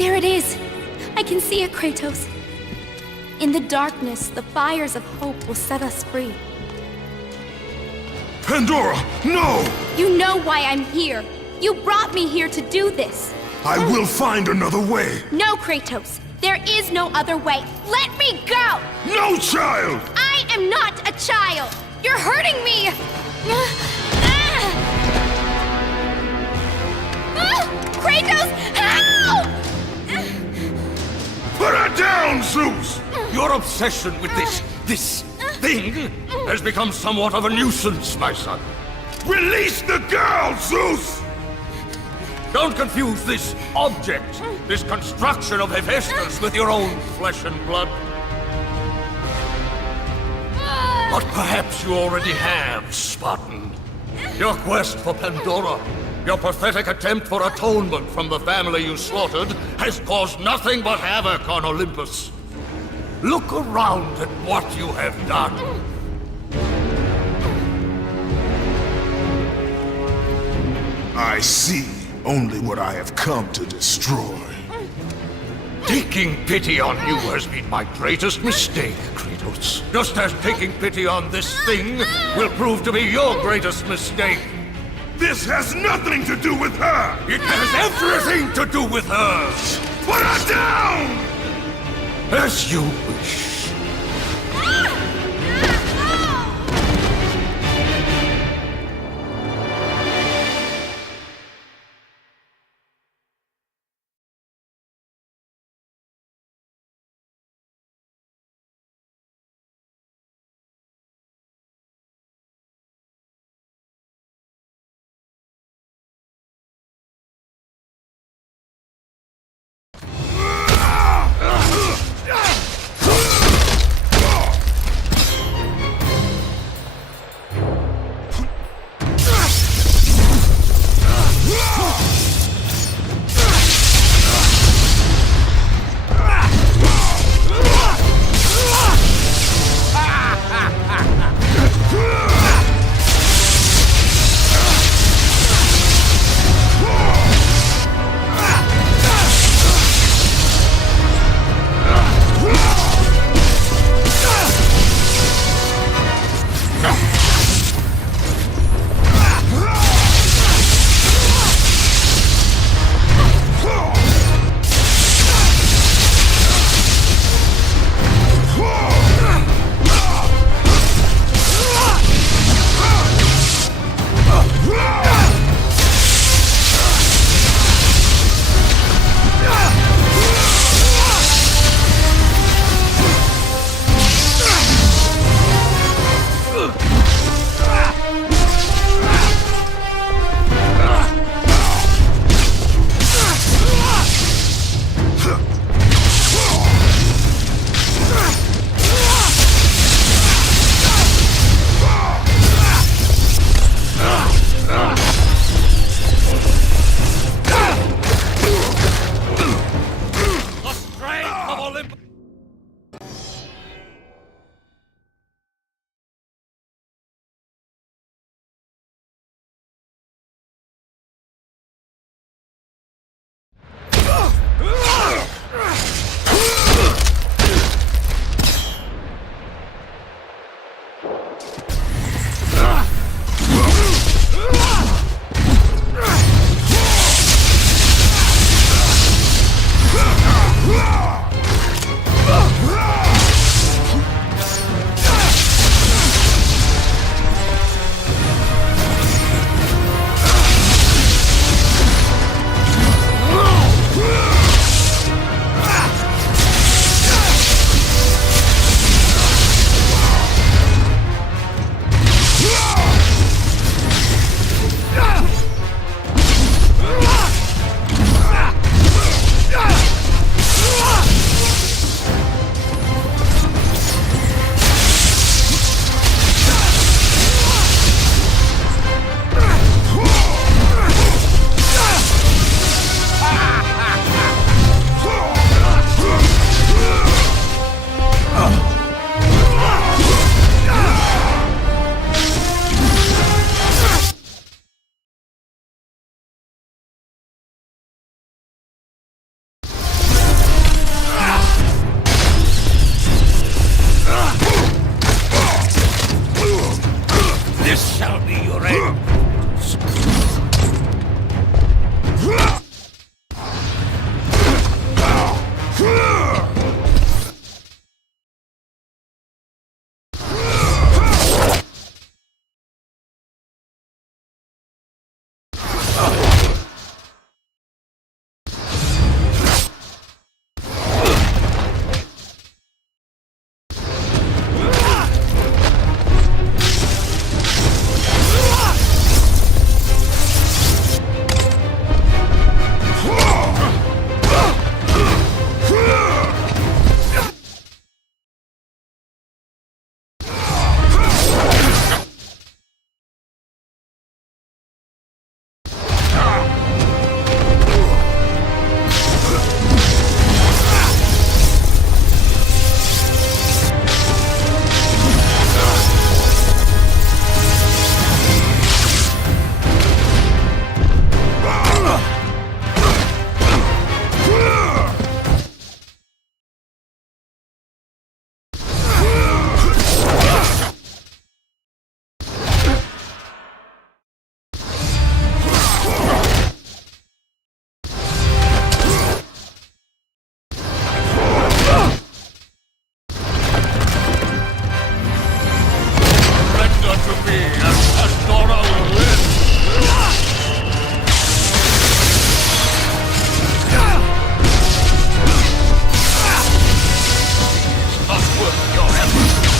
There it is! I can see it, Kratos. In the darkness, the fires of hope will set us free. Pandora, no! You know why I'm here! You brought me here to do this! I will find another way! No, Kratos! There is no other way! Let me go! No, child! I am not a child! You're hurting me! Kratos, help! Put her down, Zeus! Your obsession with this thing has become somewhat of a nuisance, my son. Release the girl, Zeus! Don't confuse this object, this construction of Hephaestus with your own flesh and blood. But perhaps you already have, Spartan. Your quest for Pandora, your pathetic attempt for atonement from the family you slaughtered, has caused nothing but havoc on Olympus. Look around at what you have done. I see only what I have come to destroy. Taking pity on you has been my greatest mistake, Kratos. Just as taking pity on this thing will prove to be your greatest mistake. This has nothing to do with her! It has everything to do with her! Put her down! As you wish. me, and Pandora will win! It's not worth your effort.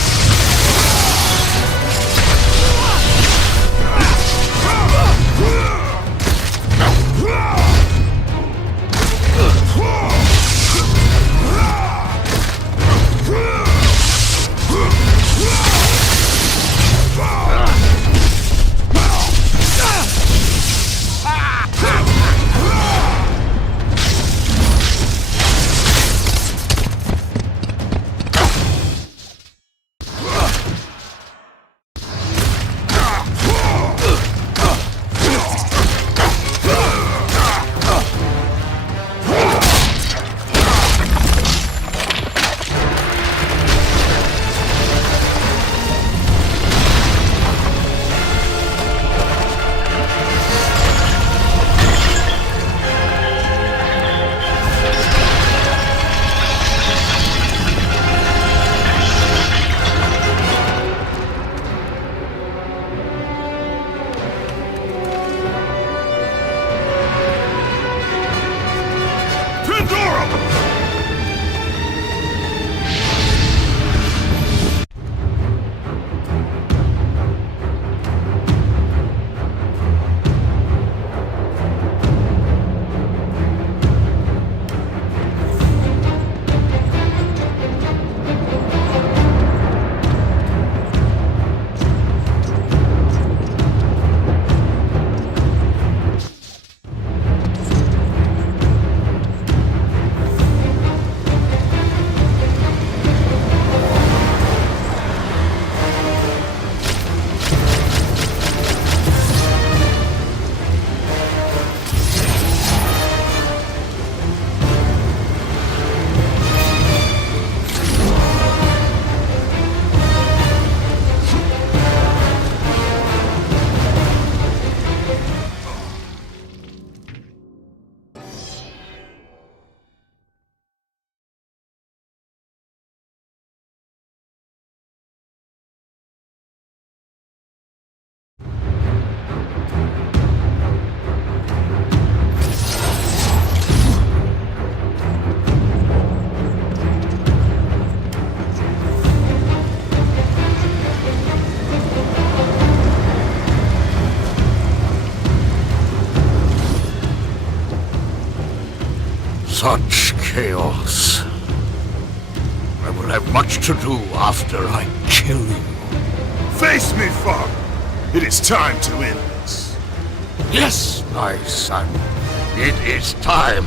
Such chaos. I will have much to do after I kill you. Face me, father. It is time to end this. Yes, my son. It is time.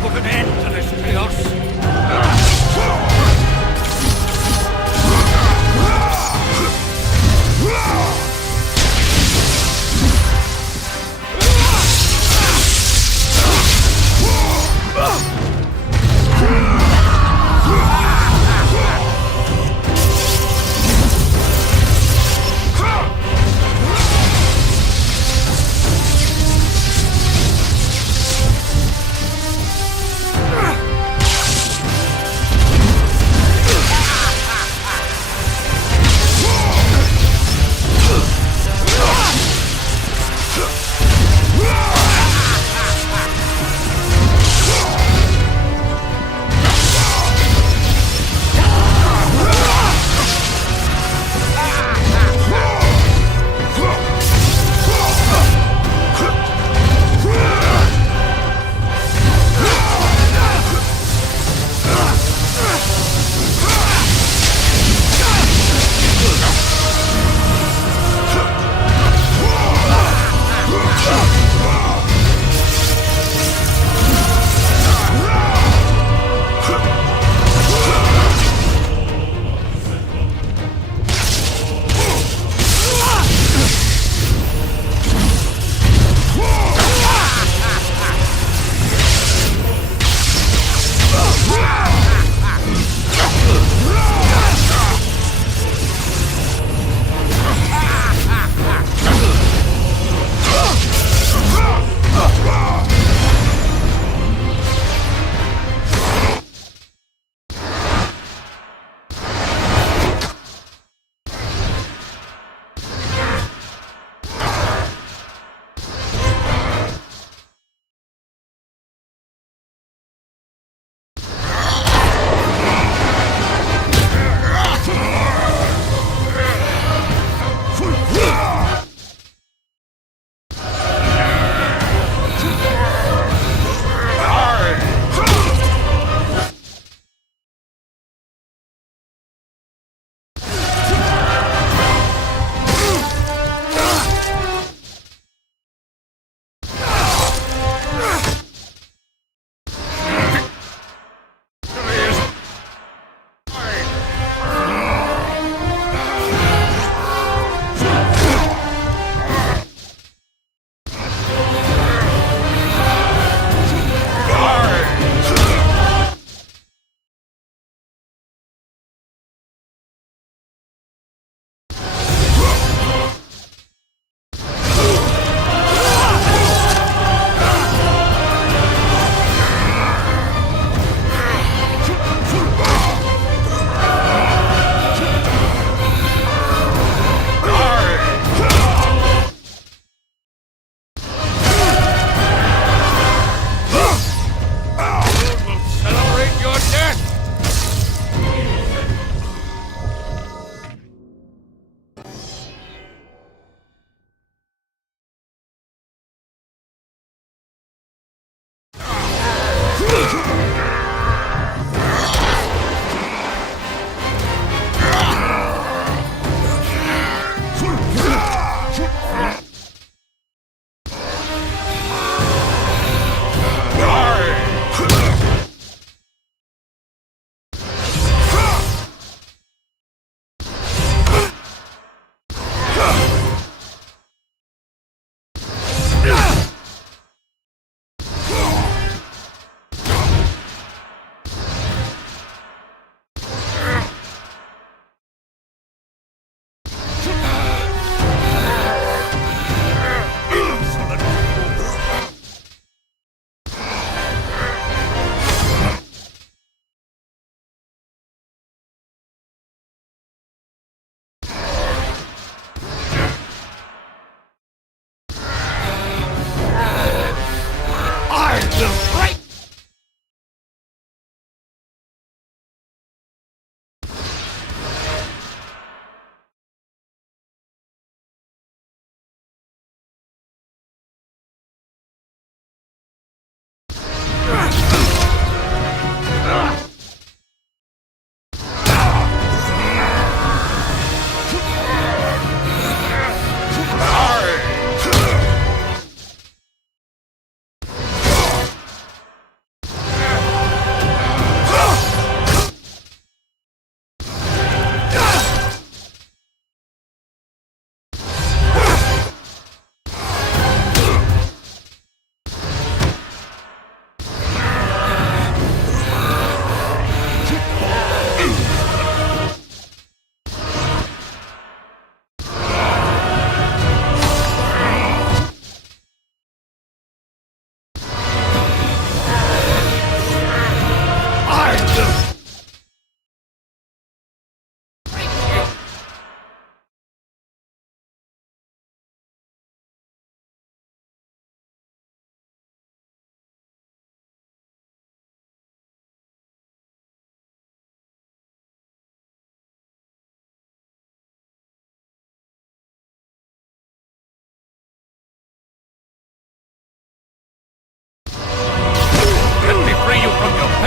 put an end to this chaos.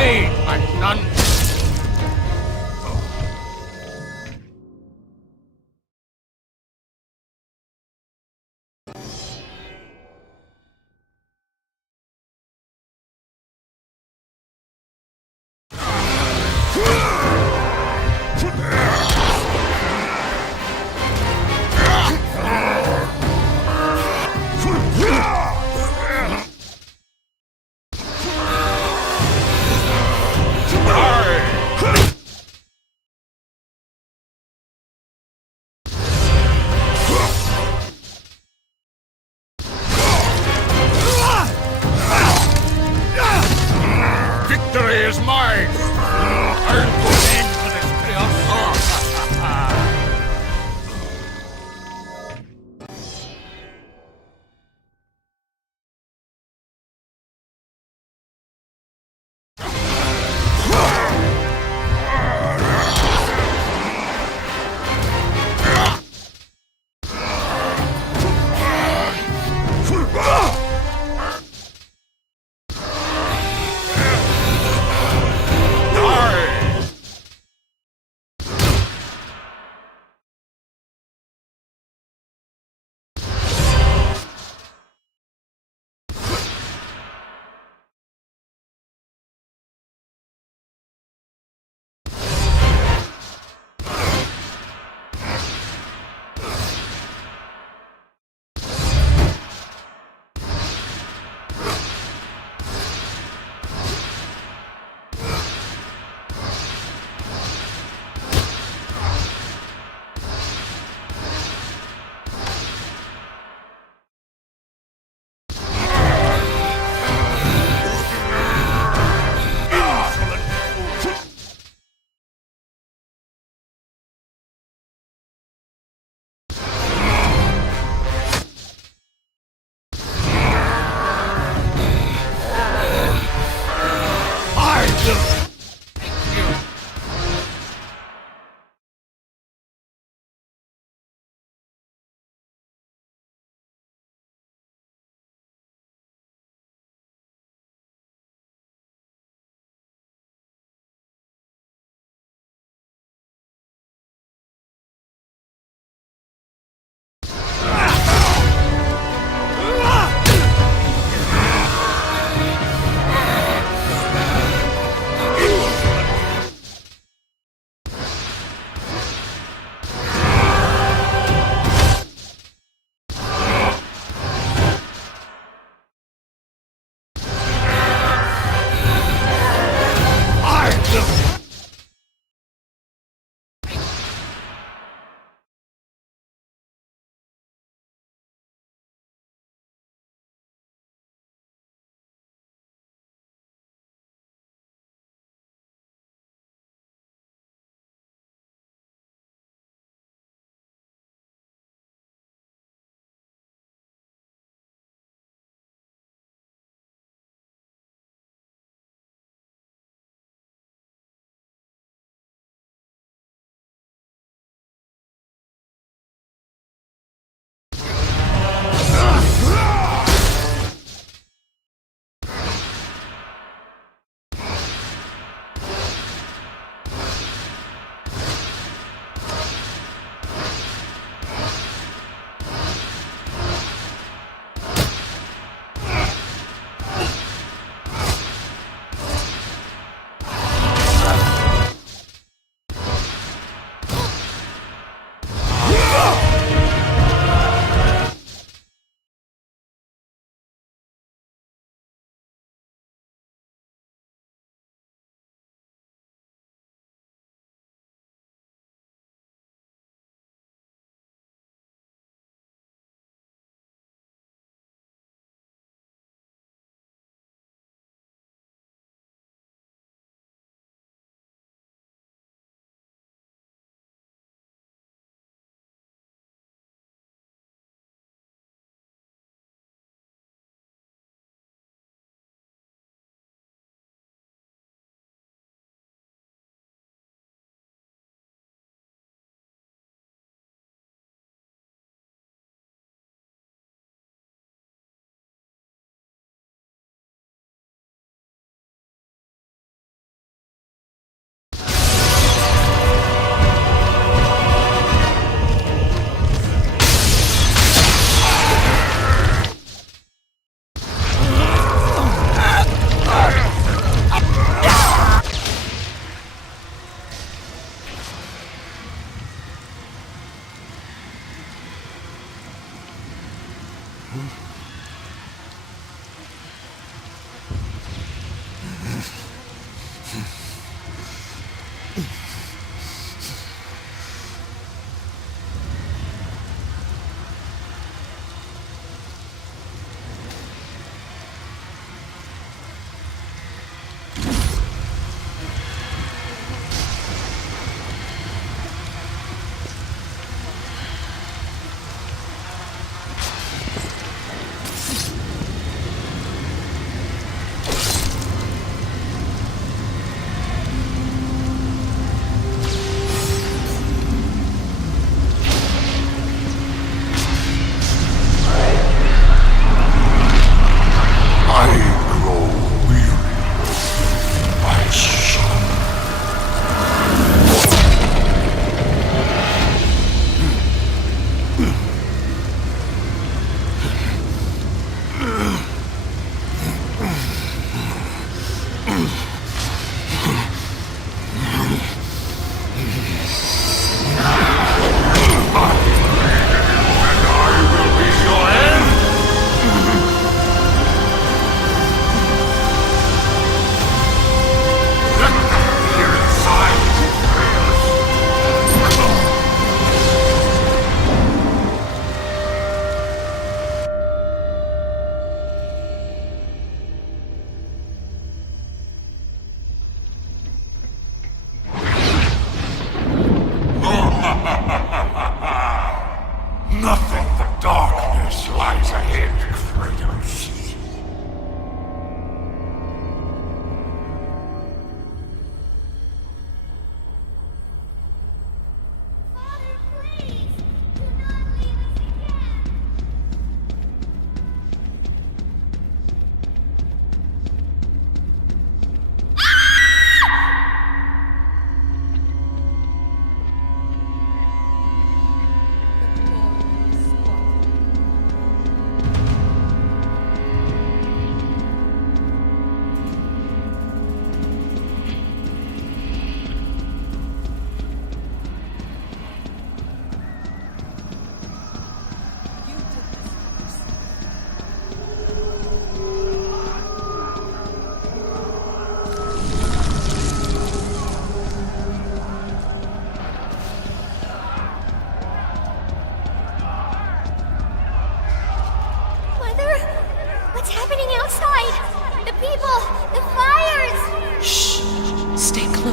fade, my son. Victory is mine! I'll put an end to this chaos.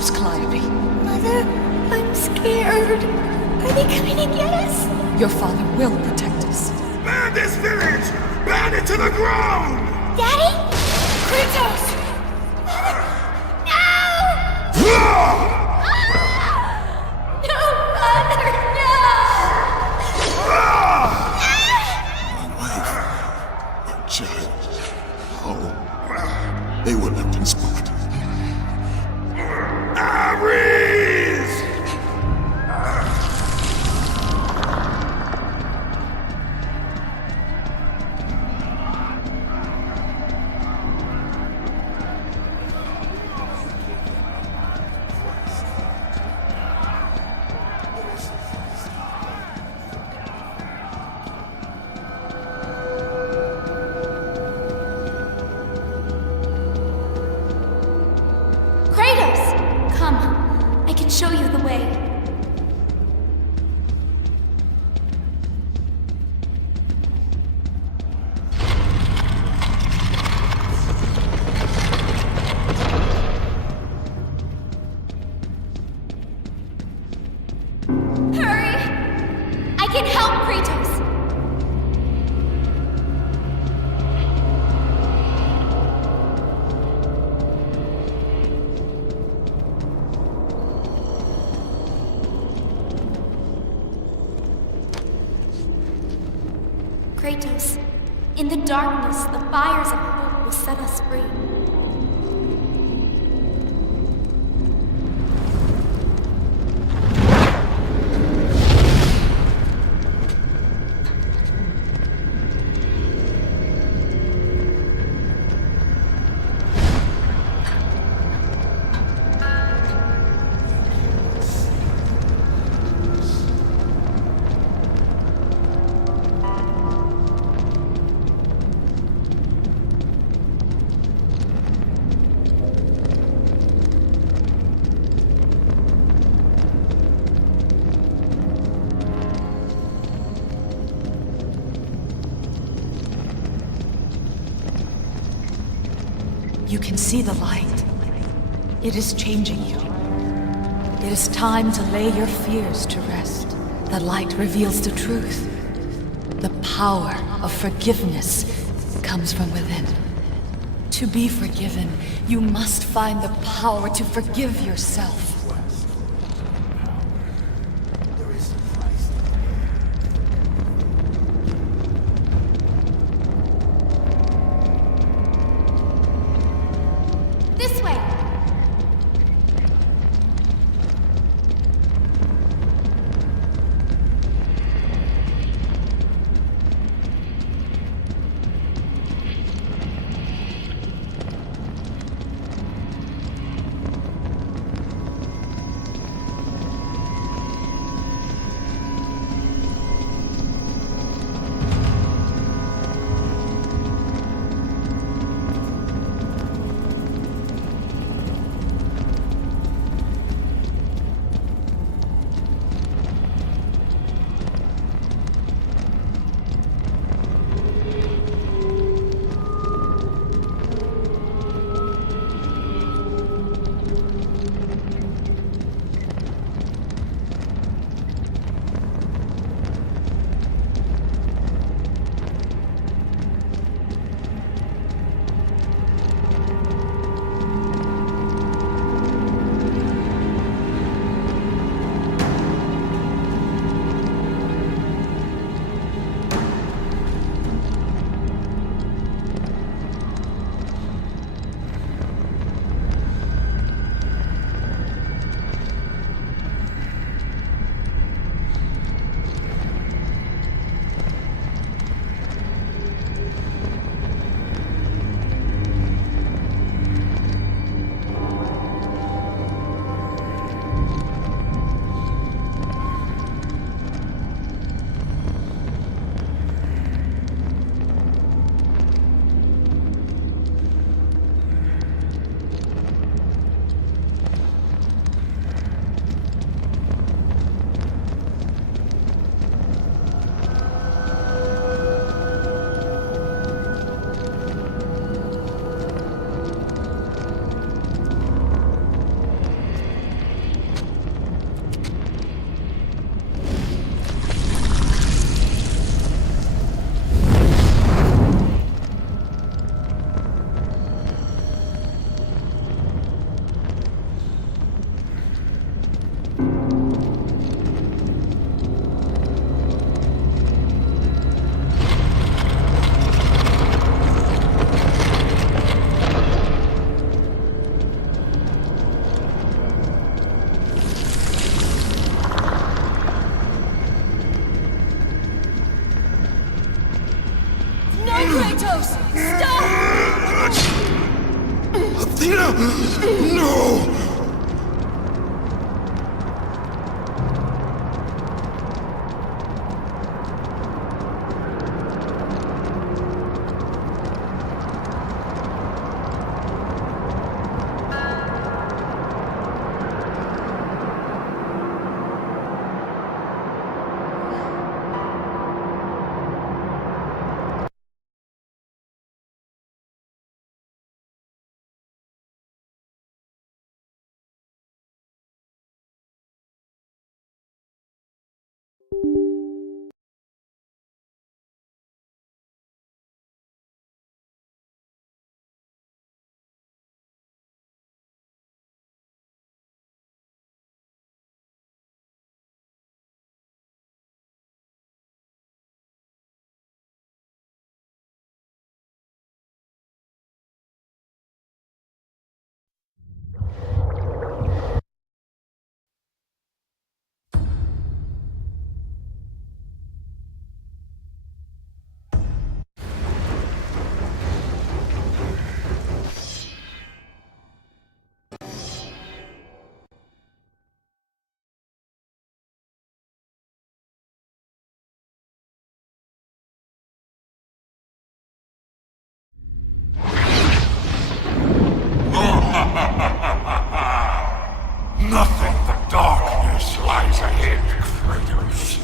ourselves, Calliope. Mother, I'm scared. Are they coming to get us? Your father will protect us. Burn this village! Burn it to the ground! Daddy? Kratos! No! No, Father, no! A child. Oh, they were left in Sparta. Ares! Kratos! Come, I can show you the way. Hurry! I can help, Kratos! Kratos, in the darkness, the fires of hope will set us free. You can see the light. It is changing you. It is time to lay your fears to rest. The light reveals the truth. The power of forgiveness comes from within. To be forgiven, you must find the power to forgive yourself. This way! No! Nothing but darkness lies ahead, Kratos.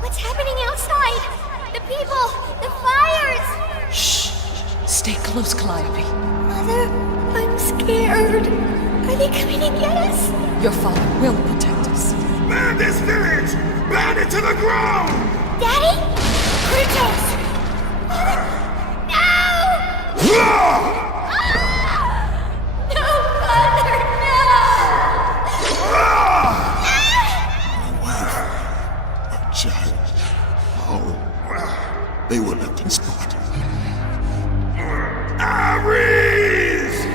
What's happening outside? The people! The fires! Shh! Stay close, Calliope. Mother, I'm scared. Are they coming to get us? Your father will protect us. Burn this village! Burn it to the ground! Daddy? Kratos! Mother! No! No, Mother, A child. Oh, they were left in Sparta. Ares!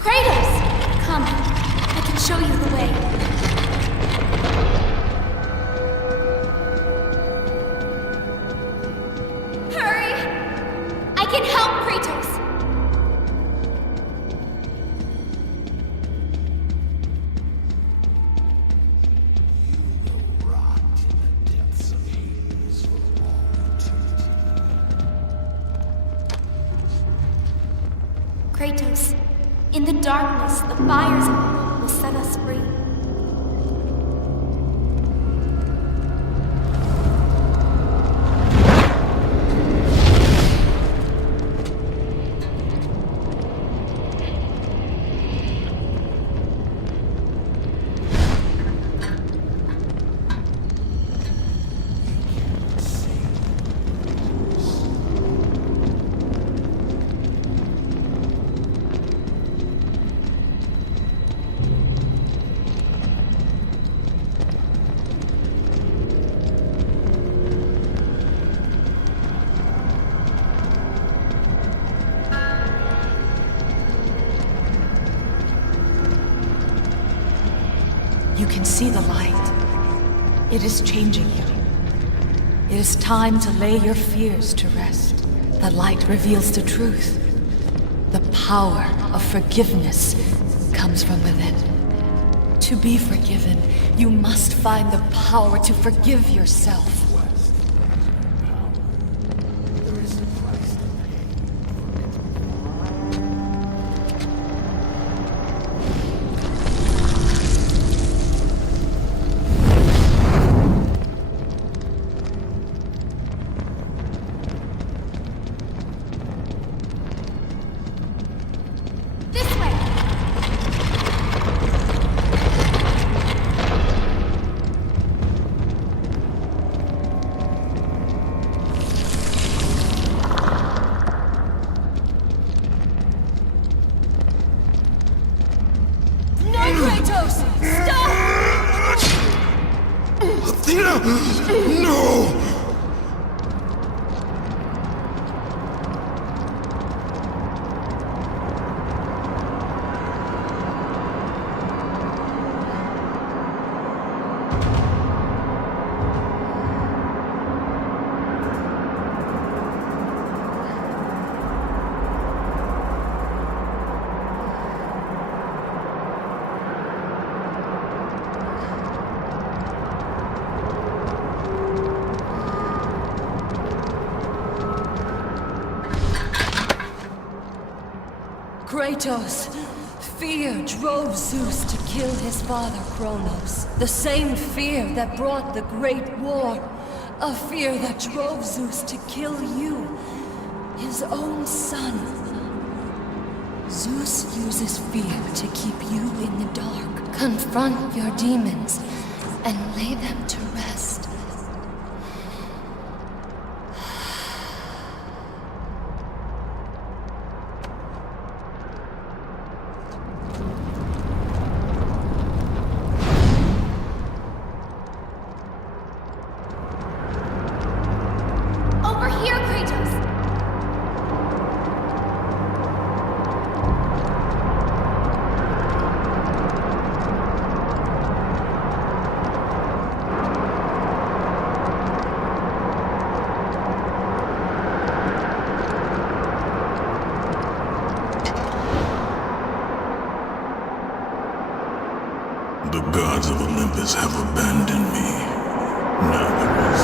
Kratos! Come. I can show you the way. Hurry! I can help, Kratos! Kratos, in the darkness, the fires of hope will set us free. You can see the light. It is changing you. It is time to lay your fears to rest. The light reveals the truth. The power of forgiveness, comes from within. To be forgiven, you must find the power to forgive yourself. Karatos! Stop! Athena! No! Kratos! Fear drove Zeus to kill his father Kronos. The same fear that brought the Great War. A fear that drove Zeus to kill you, his own son. Zeus uses fear to keep you in the dark. Confront your demons and lay them to rest. Over here, Kratos! The gods of Olympus have abandoned me. Now there is...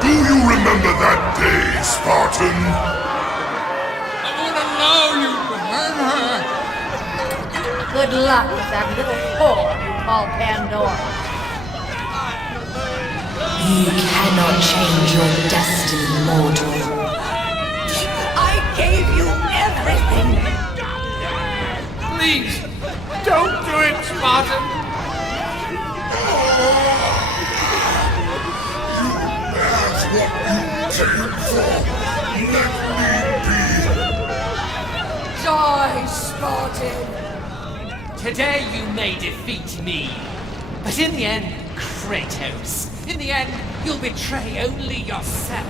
Do you remember that day, Spartan? I won't allow you to hurt her! Good luck with that little whore you call Pandora. You cannot change your destiny, mortal. I gave you everything. Please, don't do it, Spartan! That's what you came for. Let me be. Die, Spartan. Today you may defeat me, but in the end, Kratos, in the end, you'll betray only yourself.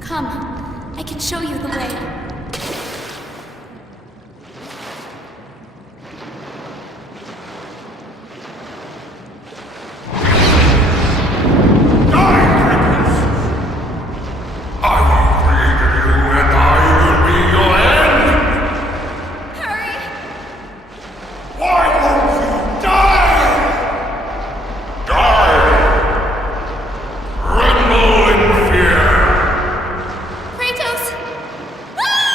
Come, I can show you the way. Kratos! Ah!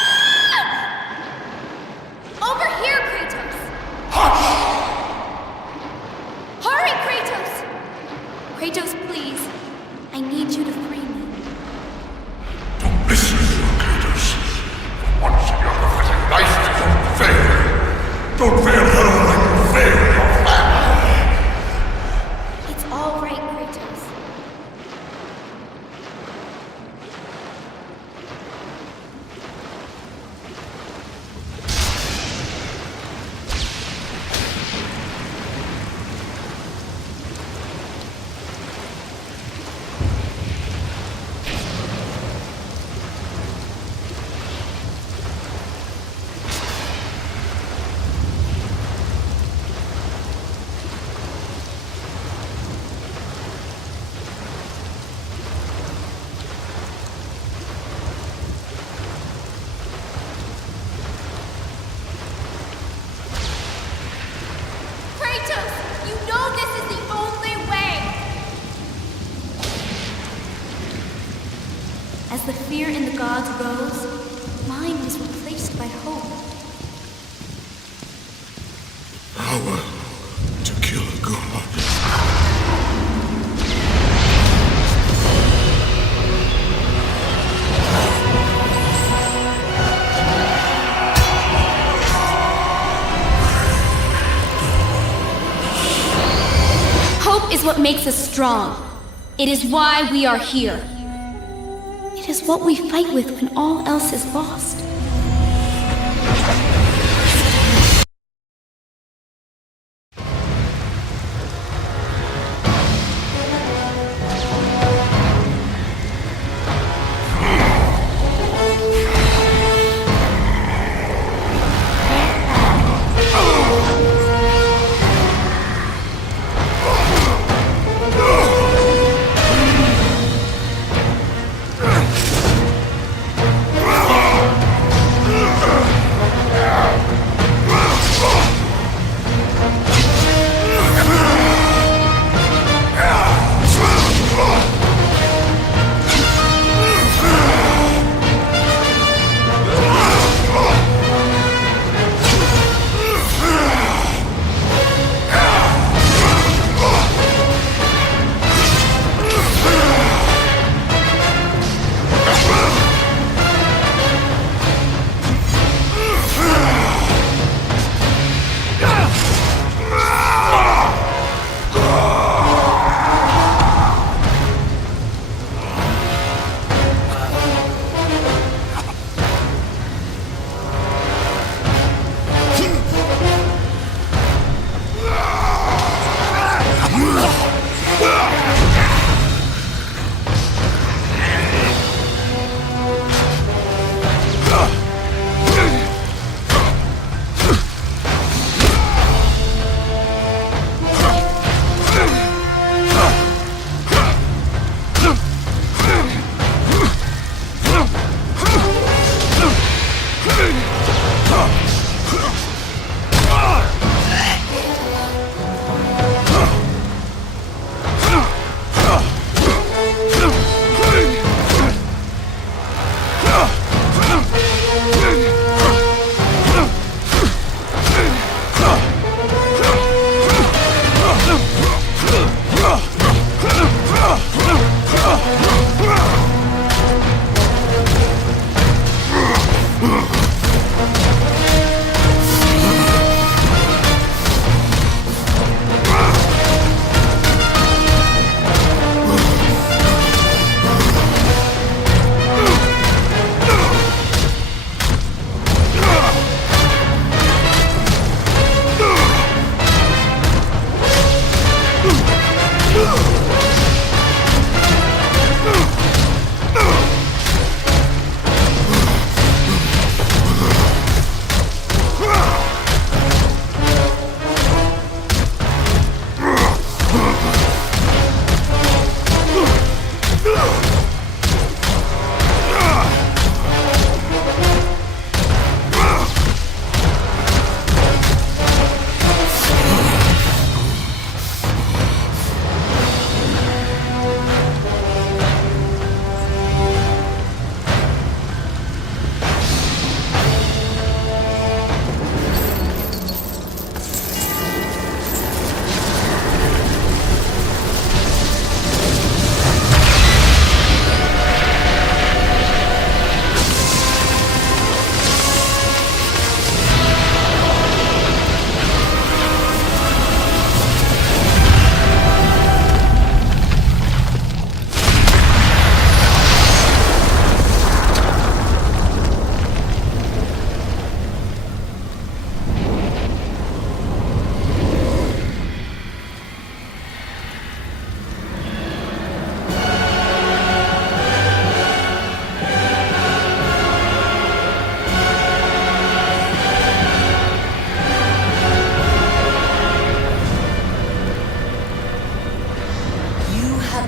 As the fear in the gods rose, mine was replaced by hope. Power to kill a god. Hope is what makes us strong. It is why we are here. It is what we fight with when all else is lost.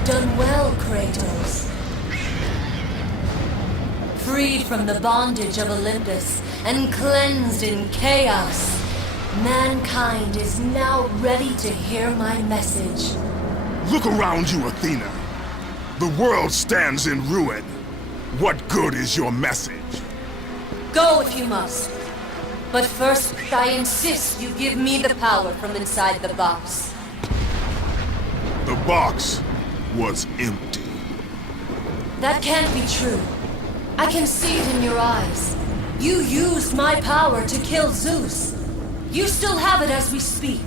done well, Kratos. Freed from the bondage of Olympus and cleansed in chaos, mankind is now ready to hear my message. Look around you, Athena. The world stands in ruin. What good is your message? Go if you must. But first, I insist you give me the power from inside the box. The box was empty. That can't be true. I can see it in your eyes. You used my power to kill Zeus. You still have it as we speak.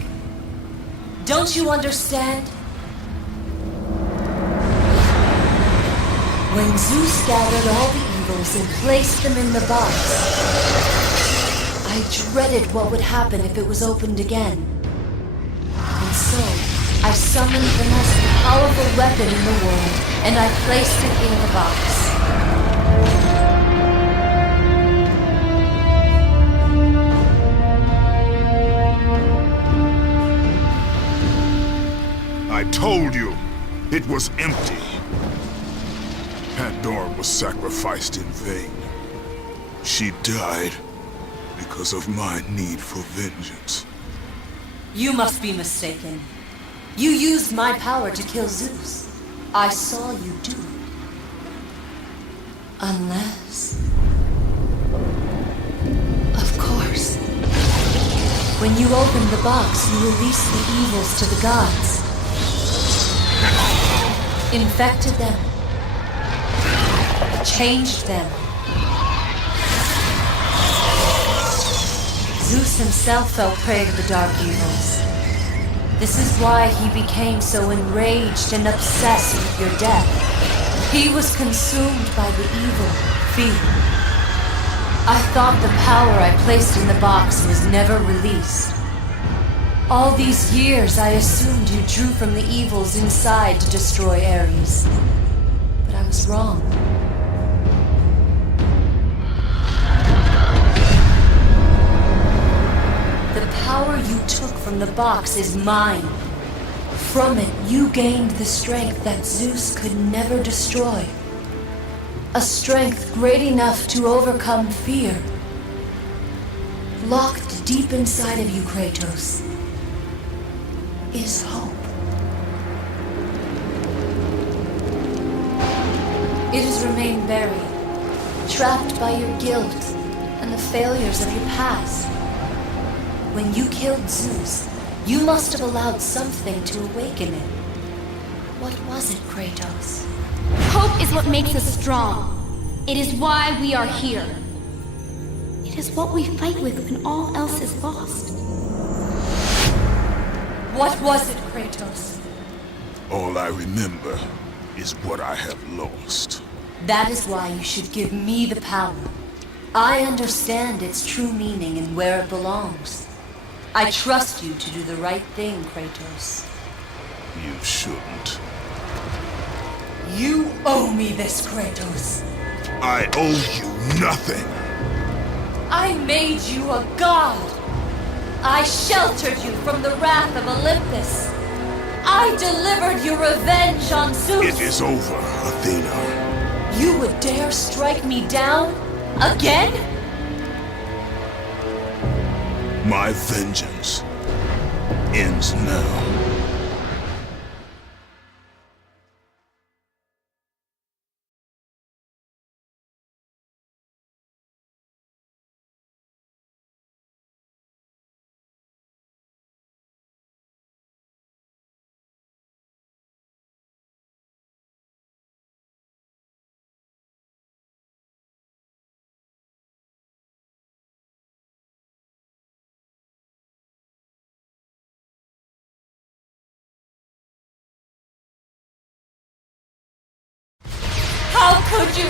Don't you understand? When Zeus gathered all the evils and placed them in the box, I dreaded what would happen if it was opened again. And so, I summoned the most powerful weapon in the world, and I placed it in the box. I told you, it was empty. Pandora was sacrificed in vain. She died because of my need for vengeance. You must be mistaken. You used my power to kill Zeus. I saw you do it. Unless... Of course. When you opened the box, you released the evils to the gods. Infected them. Changed them. Zeus himself fell prey to the dark evils. This is why he became so enraged and obsessed with your death. He was consumed by the evil, fear. I thought the power I placed in the box was never released. All these years I assumed you drew from the evils inside to destroy Ares. But I was wrong. The power you took from the box is mine. From it, you gained the strength that Zeus could never destroy. A strength great enough to overcome fear. Locked deep inside of you, Kratos, is hope. It has remained buried, trapped by your guilt and the failures of your past. When you killed Zeus, you must have allowed something to awaken it. What was it, Kratos? Hope is what makes us strong. It is why we are here. It is what we fight with when all else is lost. What was it, Kratos? All I remember is what I have lost. That is why you should give me the power. I understand its true meaning and where it belongs. I trust you to do the right thing, Kratos. You shouldn't. You owe me this, Kratos. I owe you nothing. I made you a god. I sheltered you from the wrath of Olympus. I delivered your revenge on Zeus. It is over, Athena. You would dare strike me down? Again? My vengeance ends now. How could you?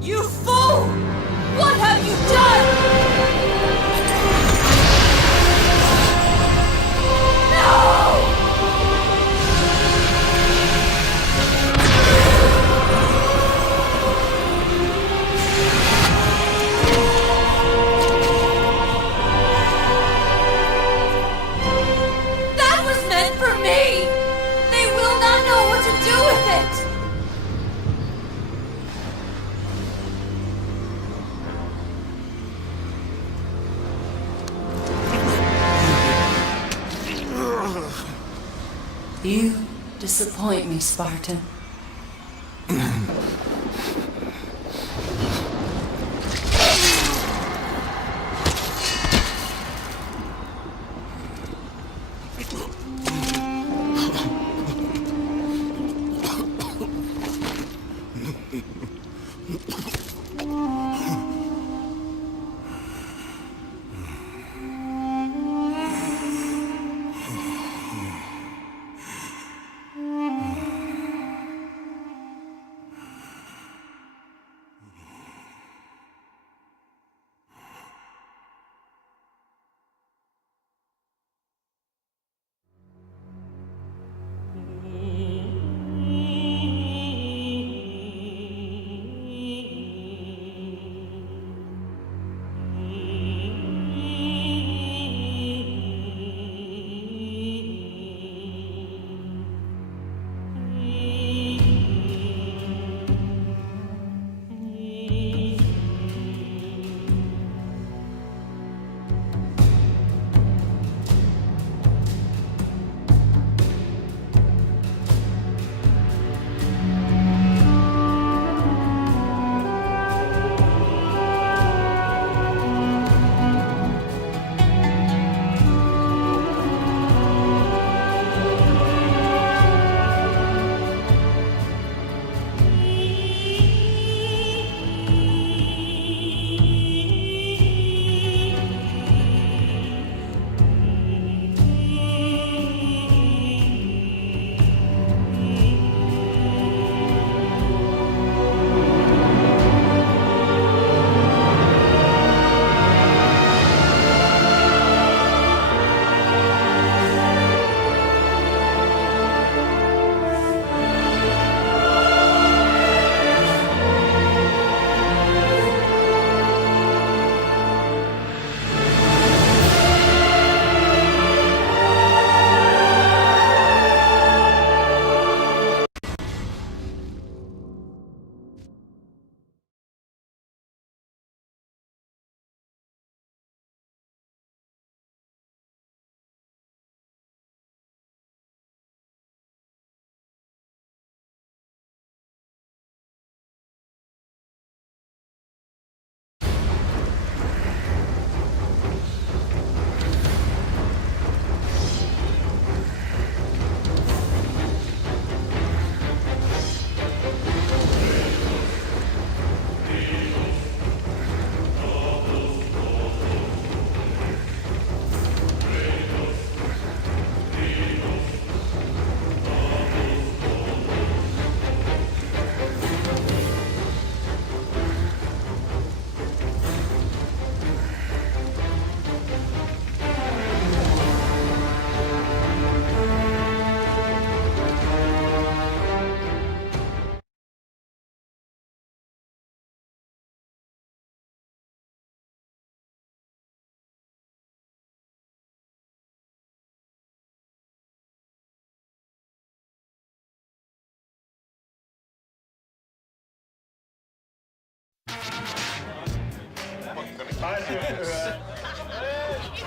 You fool! What have you done? No! it! You disappoint me, Spartan.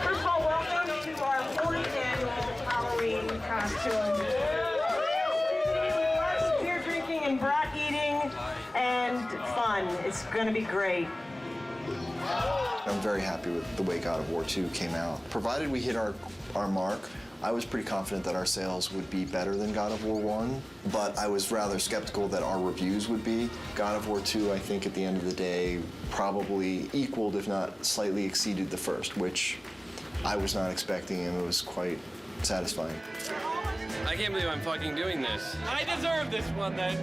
First of all, welcome to our 4th annual Halloween costume. Lots of beer drinking and brat eating and fun. It's going to be great. I'm very happy with the way God of War 2 came out. Provided we hit our mark, I was pretty confident that our sales would be better than God of War 1, but I was rather skeptical that our reviews would be. God of War 2, I think at the end of the day, probably equaled, if not slightly exceeded the first, which I was not expecting, and it was quite satisfying. I can't believe I'm fucking doing this. I deserve this one then.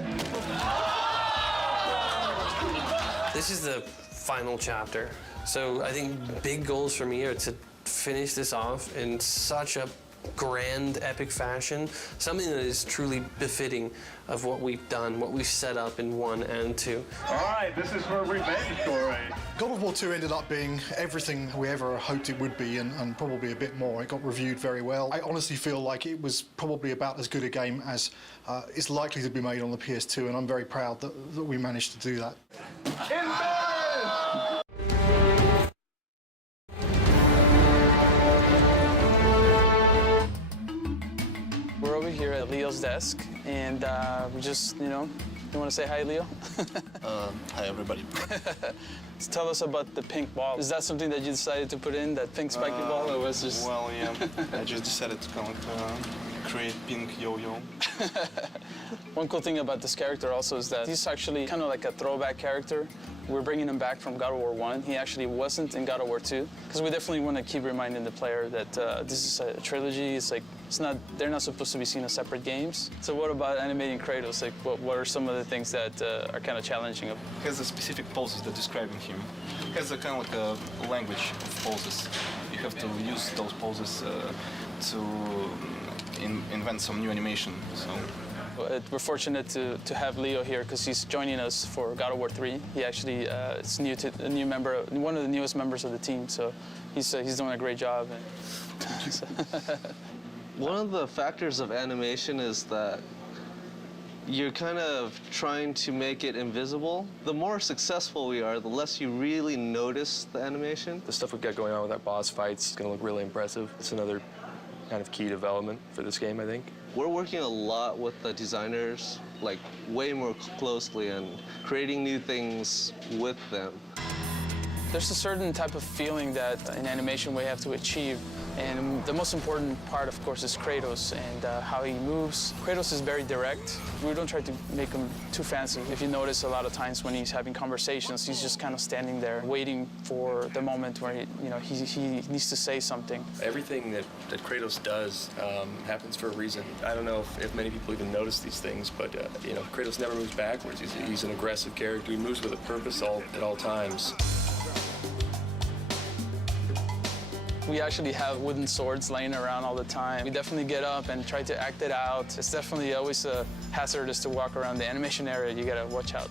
This is the final chapter. So I think big goals for me are to finish this off in such a grand, epic fashion, something that is truly befitting of what we've done, what we've set up in 1 and 2. All right, this is for a revenge story. God of War 2 ended up being everything we ever hoped it would be, and probably a bit more. It got reviewed very well. I honestly feel like it was probably about as good a game as is likely to be made on the PS2, and I'm very proud that we managed to do that. We're over here at Leo's desk, and we just, you want to say hi, Leo? Hi, everybody. Tell us about the pink ball. Is that something that you decided to put in, that pink spiky ball, or was just... Well, yeah, I just decided to kind of create pink yo-yo. One cool thing about this character also is that he's actually kind of like a throwback character. We're bringing him back from God of War 1. He actually wasn't in God of War 2, because we definitely want to keep reminding the player that this is a trilogy. It's like, they're not supposed to be seen as separate games. So what about animating Kratos? Like, what are some of the things that are kind of challenging? He has a specific poses that describing him. He has a kind of like a language of poses. You have to use those poses to invent some new animation. So. We're fortunate to have Leo here because he's joining us for God of War 3. He actually is a new member, one of the newest members of the team. So he's doing a great job. One of the factors of animation is that you're kind of trying to make it invisible. The more successful we are, the less you really notice the animation. The stuff we've got going on with our boss fights is going to look really impressive. It's another kind of key development for this game, I think. We're working a lot with the designers, like way more closely, and creating new things with them. There's a certain type of feeling that in animation we have to achieve. And the most important part, of course, is Kratos and how he moves. Kratos is very direct. We don't try to make him too fancy. If you notice, a lot of times when he's having conversations, he's just kind of standing there waiting for the moment where he needs to say something. Everything that Kratos does happens for a reason. I don't know if many people even notice these things, but Kratos never moves backwards. He's an aggressive character. He moves with a purpose at all times. We actually have wooden swords laying around all the time. We definitely get up and try to act it out. It's definitely always hazardous to walk around the animation area. You gotta watch out.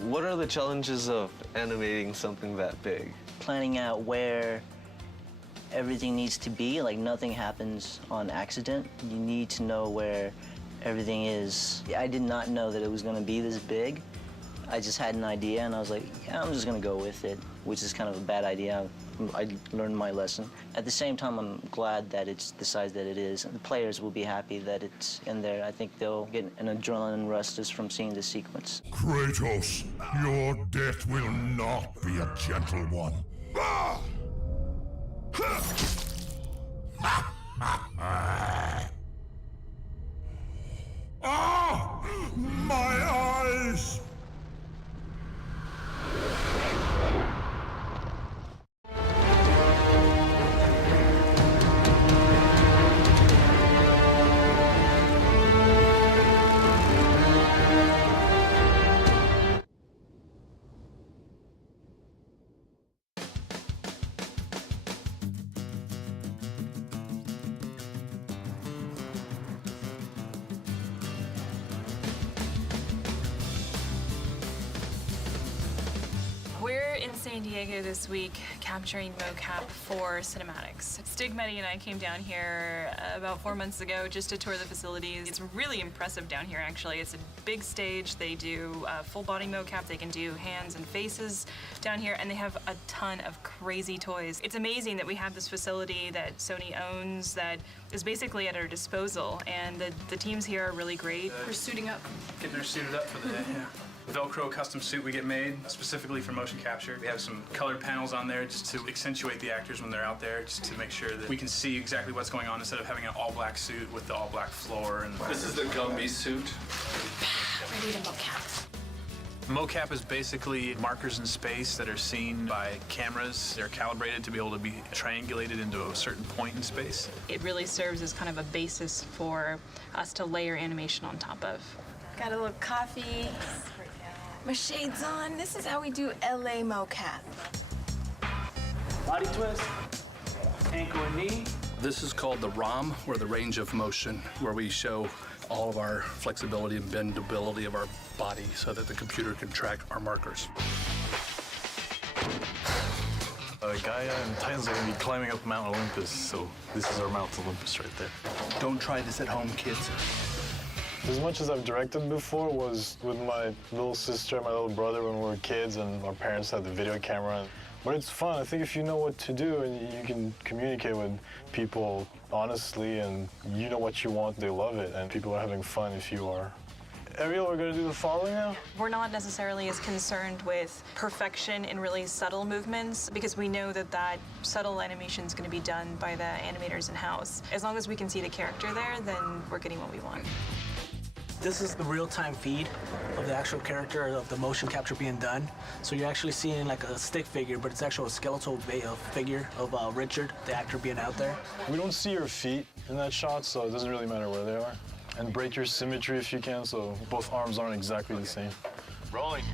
What are the challenges of animating something that big? Planning out where everything needs to be, like nothing happens on accident. You need to know where everything is. I did not know that it was gonna be this big. I just had an idea and I was like, yeah, I'm just gonna go with it, which is kind of a bad idea. I learned my lesson. At the same time, I'm glad that it's the size that it is. The players will be happy that it's in there. I think they'll get an adrenaline rush just from seeing the sequence. Kratos, your death will not be a gentle one. Ah! Ah! My eyes! We're in San Diego this week capturing mocap for cinematics. Stig, Meddy, and I came down here about 4 months ago just to tour the facilities. It's really impressive down here, actually. It's a big stage. They do full body mocap. They can do hands and faces down here, and they have a ton of crazy toys. It's amazing that we have this facility that Sony owns that is basically at our disposal, and the teams here are really great. We're suiting up. Getting her suited up for the day, yeah. Velcro custom suit we get made specifically for motion capture. We have some colored panels on there just to accentuate the actors when they're out there, just to make sure that we can see exactly what's going on instead of having an all-black suit with the all-black floor. And this is the Gumby suit. Ready to mocap. Mocap is basically markers in space that are seen by cameras. They're calibrated to be able to be triangulated into a certain point in space. It really serves as kind of a basis for us to layer animation on top of. Got a little coffee. My shades on. This is how we do LA mocap. Body twist, ankle and knee, This is called the ROM, or the range of motion, where we show all of our flexibility and bendability of our body so that the computer can track our markers. Gaia and Titans are going to be climbing up Mount Olympus, so this is our Mount Olympus right there. Don't try this at home, kids. As much as I've directed before was with my little sister and my little brother when we were kids and our parents had the video camera. But it's fun. I think if you know what to do and you can communicate with people honestly and you know what you want, they love it, and people are having fun if you are. Ariel, we're going to do the following now? We're not necessarily as concerned with perfection in really subtle movements because we know that that subtle animation is going to be done by the animators in-house. As long as we can see the character there, then we're getting what we want. This is the real-time feed of the actual character of the motion capture being done. So you're actually seeing like a stick figure, but it's actually a skeletal figure of Richard, the actor, being out there. We don't see your feet in that shot, so it doesn't really matter where they are. And break your symmetry if you can, so both arms aren't exactly the same. Rolling.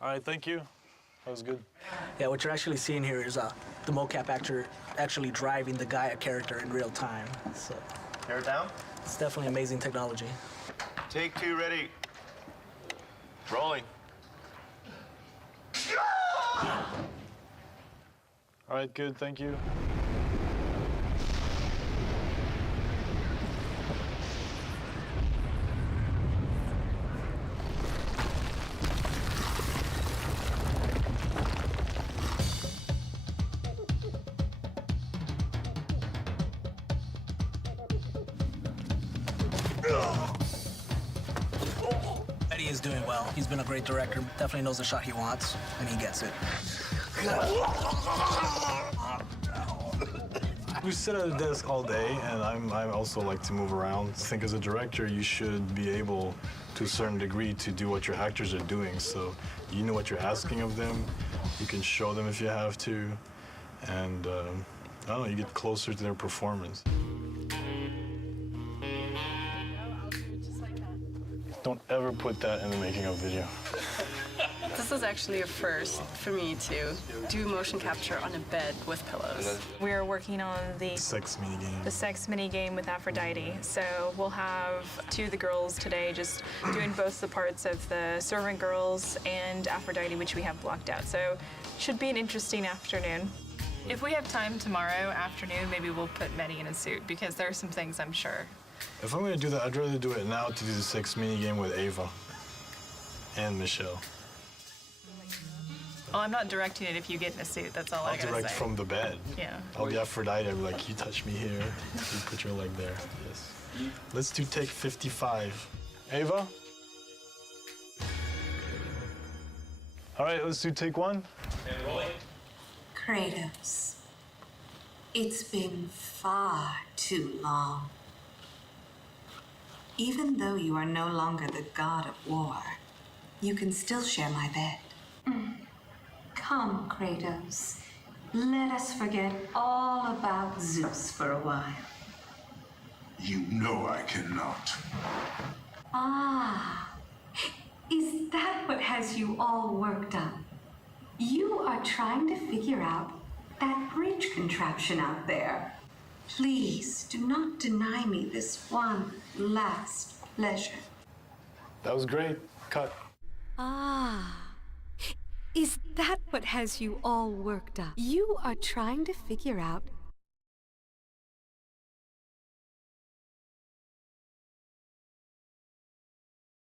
All right, thank you. That was good. Yeah, what you're actually seeing here is the mocap actor actually driving the Gaia character in real time. So, Hair down. It's definitely amazing technology. Take 2, ready. Rolling. All right, good, thank you. Eddie is doing well. He's been a great director. Definitely knows the shot he wants, and he gets it. We sit at a desk all day, and I also like to move around. I think as a director, you should be able, to a certain degree, to do what your actors are doing. So you know what you're asking of them. You can show them if you have to. And, I don't know, you get closer to their performance. Don't ever put that in the making of video. This is actually a first for me to do motion capture on a bed with pillows. We are working on the sex minigame. The sex minigame with Aphrodite. So we'll have 2 of the girls today just doing both the parts of the servant girls and Aphrodite, which we have blocked out. So should be an interesting afternoon. If we have time tomorrow afternoon, maybe we'll put Mehdi in a suit because there are some things I'm sure. If I'm gonna do that, I'd rather do it now to do the sex minigame with Ava and Michelle. Well, I'm not directing it if you get in a suit, that's all I gotta say. I'll direct from the bed. Yeah. I'll be Aphrodite, I'll be like, you touch me here, you put your leg there. Yes. Let's do take 55. Ava? All right, let's do take 1. And rolling. Kratos, it's been far too long. Even though you are no longer the god of war, you can still share my bed. Come, Kratos. Let us forget all about Zeus for a while. You know I cannot. Ah, is that what has you all worked up? You are trying to figure out that bridge contraption out there. Please do not deny me this one last pleasure. That was great. Cut. Ah, is that what has you all worked up? You are trying to figure out